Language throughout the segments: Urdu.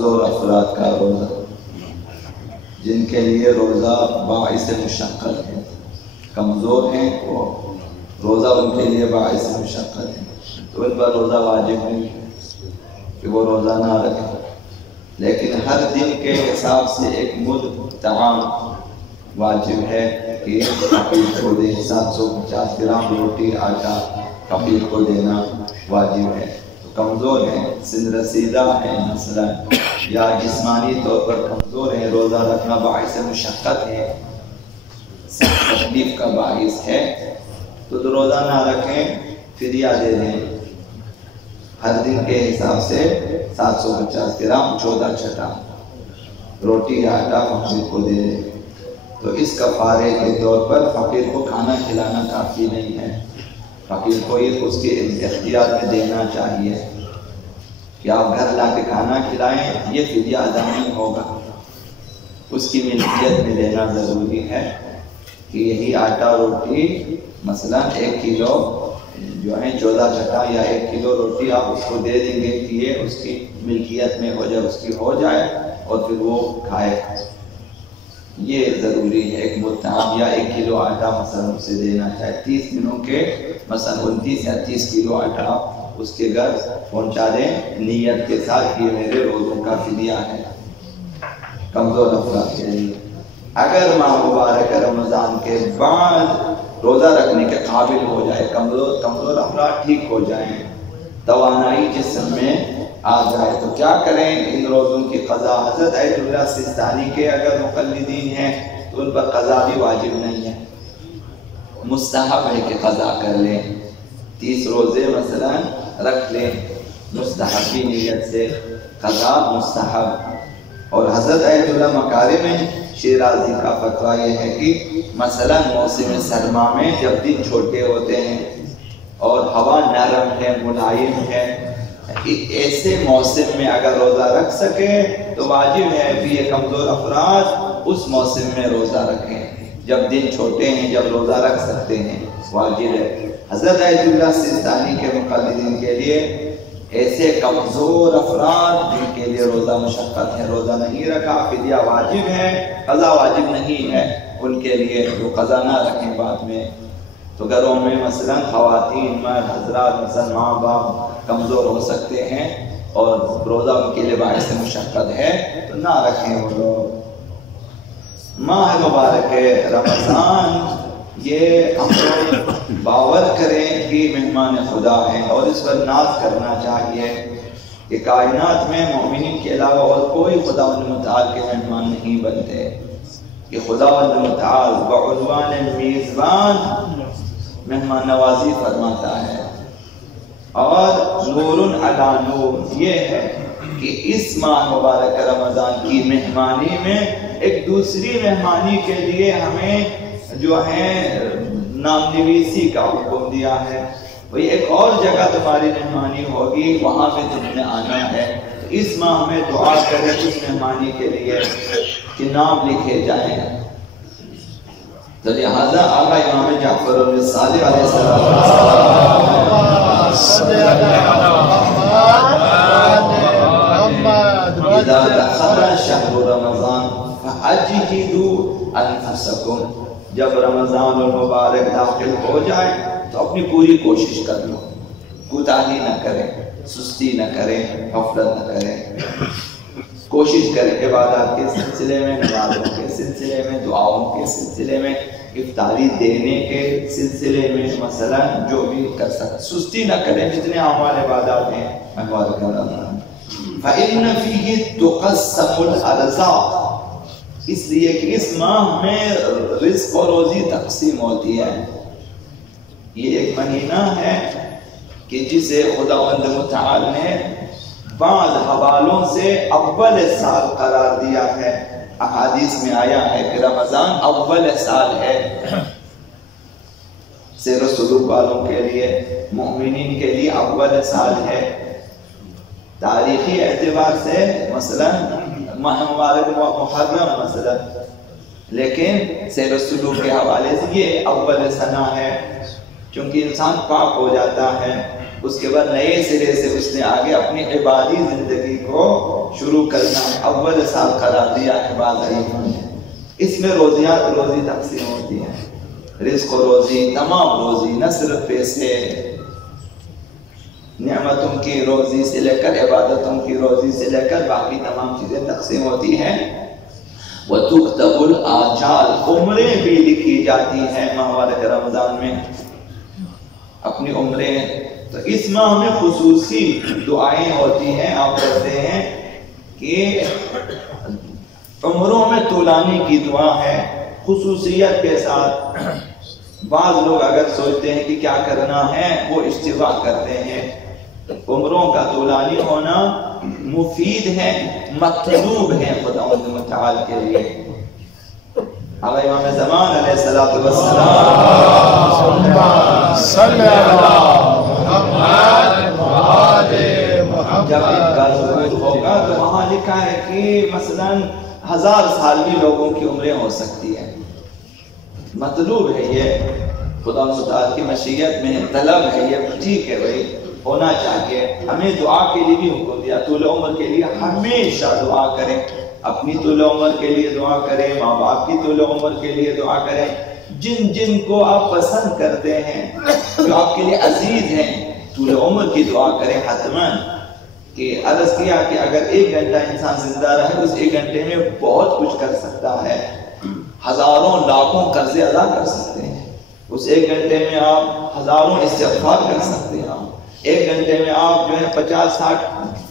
کمزور افراد کا روزہ، جن کے لیے روزہ باعث مشقت ہے، کمزور ہیں وہ روزہ ان کے لیے باعث مشقت ہے، تو ان پر روزہ واجب نہیں ہے کہ وہ روزہ نہ رکھیں، لیکن ہر دن کے حساب سے ایک مد طعام واجب ہے کہ فقیر کو دے، 750 گرام روٹی آٹا فقیر کو دینا واجب ہے۔ تو کمزور ہیں، سن رسیدہ ہیں مثلا، یا جسمانی طور پر کمزور ہیں، روزہ رکھنا باعث مشقت ہے، تکلیف کا باعث ہے، تو روزہ نہ رکھیں، فدیہ دے دیں، ہر دن کے حساب سے 750 گرام 14 چھٹا روٹی یا آٹا فقیر کو دے دیں۔ تو اس کفارے کے طور پر فقیر کو کھانا کھلانا کافی نہیں ہے، فقیر کو یہ اس کے اختیار میں دینا چاہیے کہ آپ گھر لا کے کھانا کھلائیں، یہ فدیہ ادا نہیں ہوگا، اس کی ملکیت میں دینا ضروری ہے کہ یہی آٹا روٹی مثلا 1 کلو جو ہے 14 چھٹا یا 1 کلو روٹی آپ اس کو دے دیں گے کہ یہ اس کی ملکیت میں ہو جائے، اس کی ہو جائے اور پھر وہ کھائے، یہ ضروری ہے۔ ایک متعام یا 1 کلو آٹا مثلا اسے دینا چاہے، 30 دنوں کے مثلا 29 یا 30 کلو آٹا اس کے گھر پہنچا دیں نیت کے ساتھ کہ یہ میرے روزوں کا فدیہ ہے کمزور افراد کے لیے۔ اگر ماہ مبارک رمضان کے بعد روزہ رکھنے کے قابل ہو جائے، کمزور افراد ٹھیک ہو جائیں، توانائی جسم میں آ جائے، تو کیا کریں؟ ان روزوں کی قضا حضرت آیت اللہ سستانی کے اگر مقلدین ہیں تو ان پر قضا بھی واجب نہیں ہے، مستحب ہے کہ قضا کر لیں، 30 روزے مثلا رکھ لیں مستحبی نیت سے، قضا مستحب۔ اور حضرت آیت اللہ مکارم شیرازی کا فتویٰ یہ ہے کہ مثلا موسم سرما میں جب دن چھوٹے ہوتے ہیں اور ہوا نرم ہے، ملائم ہے، ایسے موسم میں اگر روزہ رکھ سکے تو واجب ہے کہ یہ کمزور افراد اس موسم میں روزہ رکھیں، جب دن چھوٹے ہیں، جب روزہ رکھ سکتے ہیں، واجب ہے۔ حضرت آیت اللہ سستانی کے مقلدین کے لیے ایسے کمزور افراد جن کے لیے روزہ مشقت ہے، روزہ نہیں رکھا، فدیہ واجب ہے، قضا واجب نہیں ہے، ان کے لیے وہ قضا نہ رکھیں بعد میں۔ تو گھروں میں مثلا خواتین مرد حضرات مثلا ماں باپ کمزور ہو سکتے ہیں اور روزہ ان کے لیے باعث مشقت ہے تو نہ رکھیں وہ لوگ۔ ماہ مبارک رمضان یہ ہم لوگ باور کریں کہ مہمان خدا ہیں اور اس پر ناز کرنا چاہیے کہ کائنات میں مومنین کے علاوہ اور کوئی خداوند متعال کے مہمان نہیں بنتے، کہ خداوند متعال بعنوان میزبان مہمان نوازی فرماتا ہے، اور نور علی نور یہ ہے کہ اس ماہ مبارک رمضان کی مہمانی میں ایک دوسری مہمانی کے لیے ہمیں جو ہے نام نویسی کا حکم دیا ہے، وہی ایک اور جگہ تمہاری مہمانی ہوگی، وہاں پہ تم نے آنا ہے۔ اس ماہ میں دعا کریں اس مہمانی کے لیے کہ نام لکھے جائیں۔ تو لہذا آقا امام جعفر الصادق علیہ السلام اذا دخل شهر رمضان فاجهدوا انفسکم، جب رمضان المبارک داخل ہو جائے تو اپنی پوری کوشش کر لو، کوتاہی نہ کریں، سستی نہ کریں، غفلت نہ کریں، کوشش کریں عبادات کے سلسلے میں، نمازوں کے سلسلے میں، دعاؤں کے سلسلے میں، افطاری دینے کے سلسلے میں، مثلا جو بھی کر سکتے، سستی نہ کریں، جتنے اعمال عبادات ہیں مبارک رمضان۔ فإن فيه تقسم الارزاق، اس لیے کہ اس ماہ میں رزق و روزی تقسیم ہوتی ہے، یہ ایک مہینہ ہے کہ جسے خداوند متعال نے بعض حوالوں سے اول سال قرار دیا ہے۔ احادیث میں آیا ہے کہ رمضان اول سال ہے سیر و سلوک والوں کے لیے، مومنین کے لیے اول سال ہے۔ تاریخی اعتبار سے مثلا ماہ مبارک محرم مثلا، لیکن سیر و سلوک کے حوالے سے یہ اول سنہ ہے، چونکہ انسان پاک ہو جاتا ہے، اس کے بعد نئے سرے سے اس نے آگے اپنی عبادی زندگی کو شروع کرنا اول سال قرار دیا کہ بعض ایمان ہے. اس میں روزی تقسیم ہوتی ہے، رزق و روزی، تمام روزی، نہ صرف پیسے، نعمتوں کی روزی سے لے کر عبادتوں کی روزی سے لے کر باقی تمام چیزیں تقسیم ہوتی ہیں. وَتُكْتَبُ الْآجَالِ، عمریں بھی لکھی جاتی ہیں ماہ رمضان میں، اپنی عمریں. تو اس ماہ میں خصوصی دعائیں ہوتی ہیں، آپ پڑھتے ہیں کہ عمروں میں طولانی کی دعا ہے خصوصیت کے ساتھ. بعض لوگ اگر سوچتے ہیں کہ کیا کرنا ہے وہ اشتباہ کرتے ہیں. عمروں کا طولانی ہونا مفید ہے، مطلوب ہے خداوند متعال کے لیے. آقا امام زمان علیہ الصلوۃ والسلام جب ان کا ظہور ہوگا تو وہاں لکھا ہے کہ مثلاً 1000 سال بھی لوگوں کی عمریں ہو سکتی ہیں. مطلوب ہے یہ، خدا متعال کی مشیت میں طلب ہے یہ، ٹھیک ہے بھائی ہونا چاہیے. ہمیں دعا کے لیے بھی حکم دیا، طول عمر کے لیے ہمیشہ دعا کریں، اپنی طول عمر کے لیے دعا کریں، ماں باپ کی طول عمر کے لیے دعا کریں، جن کو آپ پسند کرتے ہیں، جو آپ کے لیے عزیز ہیں، طول عمر کی دعا کریں حتماً. کہ عرض کیا کہ اگر 1 گھنٹہ انسان زندہ رہے اس 1 گھنٹے میں بہت کچھ کر سکتا ہے، ہزاروں لاکھوں قرضے ادا کر سکتے ہیں. اس 1 گھنٹے میں آپ ہزاروں استغفار کر سکتے ہیں، 1 گھنٹے میں آپ جو ہے 50-60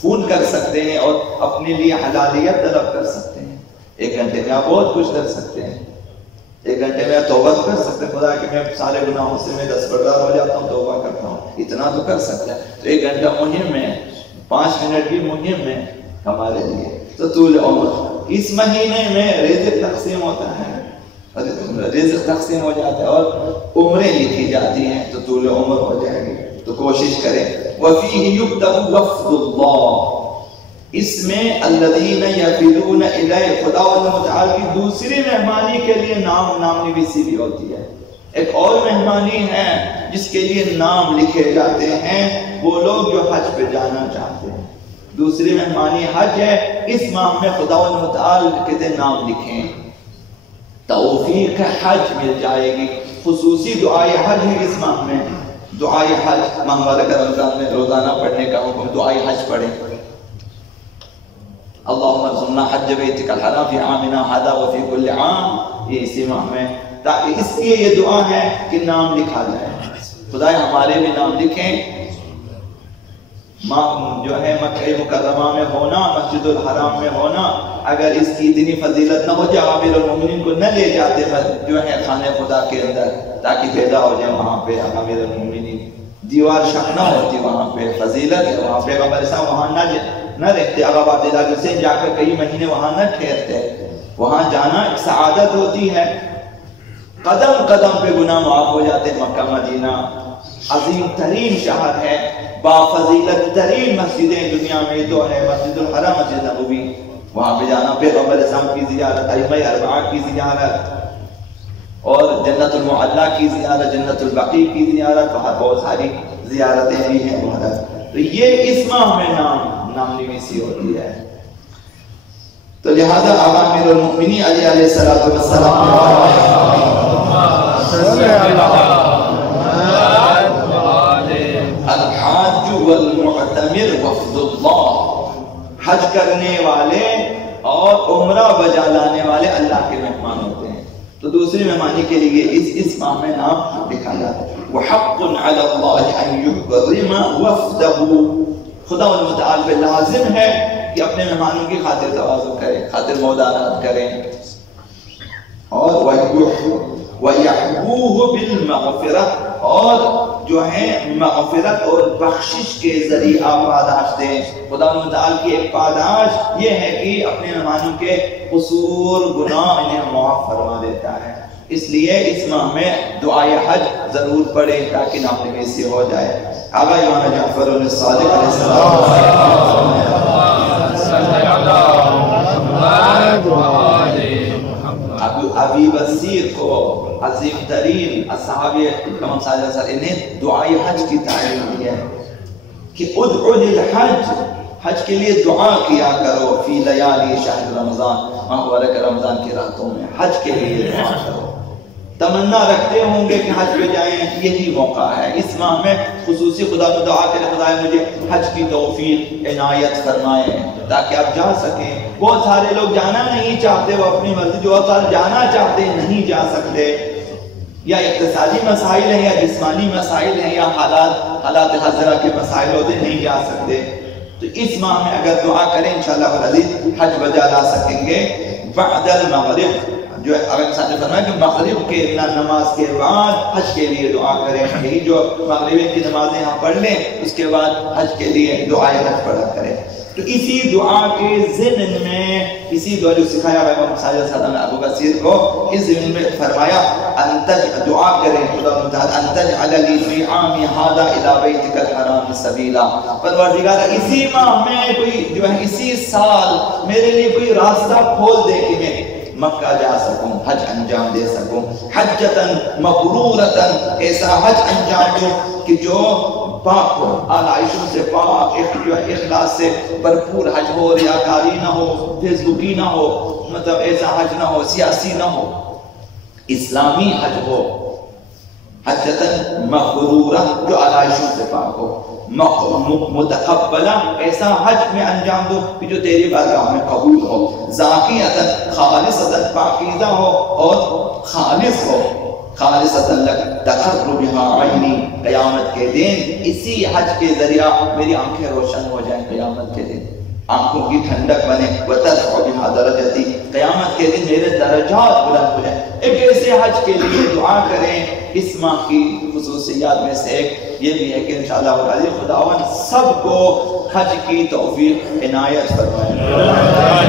فون کر سکتے ہیں اور اپنے لیے حلالیت طلب کر سکتے ہیں. 1 گھنٹے میں آپ بہت کچھ کر سکتے ہیں. 1 گھنٹے میں آپ توبہ کر سکتے ہیں، خدا کہ میں سارے گناہوں سے میں دستبردار ہو جاتا ہوں، توبہ کرتا ہوں، اتنا تو کر سکتے ہیں. تو 1 گھنٹہ مہم ہے، 5 منٹ کی مہم ہے ہمارے لیے. تو طول عمر اس مہینے میں رزق تقسیم ہوتا ہے، رزق تقسیم ہو جاتا ہے اور عمریں لکھی جاتی ہیں، تو طول عمر ہو جائے گی. تو کوشش کریں. وَفِيهِ يُكْتَبُ وَفْدُ اللَّهِ، اس میں الَّذِينَ يَفِدُونَ إِلَيْهِ، خداوند متعال کی دوسری مہمانی کے لیے نام نویسی بھی ہوتی ہے. ایک اور مہمانی ہے جس کے لیے نام لکھے جاتے ہیں، وہ لوگ جو حج پہ جانا چاہتے ہیں. دوسری مہمانی حج ہے. اس ماہ میں خداوند متعال کہتے نام لکھیں، توفیق حج مل جائے گی. خصوصی دعائے حج ہے اس ماہ میں. دعائے حج ماہ مبارک رمضان میں روزانہ پڑھنے کا حکم، دعائے حج پڑھیں. اللہم ارزقنا حج بیتک الحرام فی عامنا ھذا وفی کل عام، یہ اسی ماہ میں. تاکہ اس لیے یہ دعا ہے کہ نام لکھا جائے. خدا ہمارے بھی نام لکھیں. جو ہے مکہ مکرمہ میں ہونا، مسجد الحرام میں ہونا، اگر اس کی اتنی فضیلت نہ ہو جائے امیر المومنین کو نہ لے جاتے جو ہے خانہ خدا کے اندر، تاکہ پیدا ہو جائے وہاں پہ امیر المومنین. دیوار شک نہ ہوتی وہاں پہ، فضیلت ہے وہاں پہ. پیغمبر صاحب وہاں نہ رہتے، اب عبداللہ حسین جا کر کئی مہینے وہاں نہ ٹھہرتے. وہاں جانا ایک سعادت ہوتی ہے. قدم قدم پہ گناہ معاف ہو جاتے. مکہ مدینہ عظیم ترین شہر ہے، بافضیلت ترین مسجدیں دنیا میں تو ہے مسجد الحرام، مسجد نبوی. وہاں پہ جانا، پیغمبر اسلام کی زیارت، ائمہ اربعہ کی زیارت، اور جنت المعلا کی زیارت، جنت البقیع کی زیارت، وہاں بہت ساری زیارتیں بھی ہیں وہاں. تو یہ اس ماہ میں نام نویسی ہوتی ہے. تو لہذا امیر المؤمنین علی علیہ السلام الحاج والمعتمر وفد اللہ، حج کرنے والے اور عمرہ بجا لانے والے اللہ کے مہمان ہوتے ہیں. تو دوسری مہمانی کے لیے اس ماہ میں نام لکھا جاتا ہے. وحق علی اللہ ان یکرم وفدہ، خدا متعال پہ لازم ہے کہ اپنے مہمانوں کی خاطر تواضع کریں، خاطر مودارات کریں. اور وَيَحْبُوهُ بِالْمَغْفِرَةِ، اور جو ہے مغفرت اور بخشش کے ذریعہ پاداش دیں. خدا متعال کی ایک پاداش یہ ہے کہ اپنے مہمانوں کے قصور گناہ انہیں معاف فرما دیتا ہے. اس لیے اس ماہ میں دعائے حج ضرور پڑھیں تاکہ نام نویسی ہو جائے. آقا امام جعفر الصادق علیہ السلام ابی بصیر کو عظیم ترین اصحاب امام صلی اللہ علیہ وسلم انہیں دعائے حج کی تعلیم دی ہے کہ ادعو للحج، حج کے لیے دعا کیا کرو فی لیالی شہر رمضان، مبارک رمضان کی راتوں میں حج کے لیے دعا کرو۔ تمنا رکھتے ہوں گے کہ حج پہ جائیں، یہی موقع ہے اس ماہ میں خصوصی خدا کو دعا کریں خدا مجھے حج کی توفیق عنایت فرمائے تاکہ آپ جا سکیں۔ بہت سارے لوگ جانا نہیں چاہتے، وہ اپنی مرضی جو سارے جانا چاہتے نہیں جا سکتے، یا اقتصادی مسائل ہیں یا جسمانی مسائل ہیں یا حالات حاضرہ کے مسائل ہوتے نہیں جا سکتے۔ تو اس ماہ میں اگر دعا کریں انشاءاللہ العزیز حج بجا لا سکیں گے۔ بعد المغرب جو اگر ساتھ نے فرمایا کہ مغرب کے نماز کے بعد حج کے لیے دعا کریں، یہی جو مغرب کی نمازیں یہاں پڑھ لیں اس کے بعد حج کے لیے دعائیں حج پڑھا کریں۔ تو اسی دعا کے ضمن میں اسی دعا جو سکھایا ہے امام ساجد صاحب نے ابو بصیر کو، اس ضمن میں فرمایا دعا کریں خدا متعال ان تجعل لی فی عامی ھذا الی بیتک الحرام سبیلا، پروردگار اسی ماہ میں کوئی جو ہے اسی سال میرے لیے کوئی راستہ کھول دے کہ میں مکہ جا سکوں، حج انجام دے سکوں، حجتاً مبرورتاً، ایسا حج انجام دوں کہ جو پاک ہو، آلائشوں سے پاک، اخلاص سے بھرپور حج ہو، ریاکاری نہ ہو، فیس بکی نہ ہو، مطلب ایسا حج نہ ہو، سیاسی نہ ہو، اسلامی حج ہو، حجتاً مبرورہ جو آلائشوں سے پاک ہو، متقبلہ ایسا حج میں انجام دو کہ جو تیری بارگاہ میں قبول ہو، زاکیتاً خالصتاً پاکیزہ ہو اور خالص ہو، خالصتاً لک تقربها عینی، قیامت کے دن اسی حج کے ذریعہ میری آنکھیں روشن ہو جائیں، قیامت کے دن آنکھوں کی ٹھنڈک بنے، وترفع بها درجتی، قیامت کے دن میرے درجات بلند ہو جائیں۔ ایک ایسے حج کے لیے دعا کریں۔ اس ماہ کی خصوصیات میں سے ایک یہ بھی ہے کہ انشاءاللہ العزیز خداوند سب کو حج کی توفیق عنایت فرمائے۔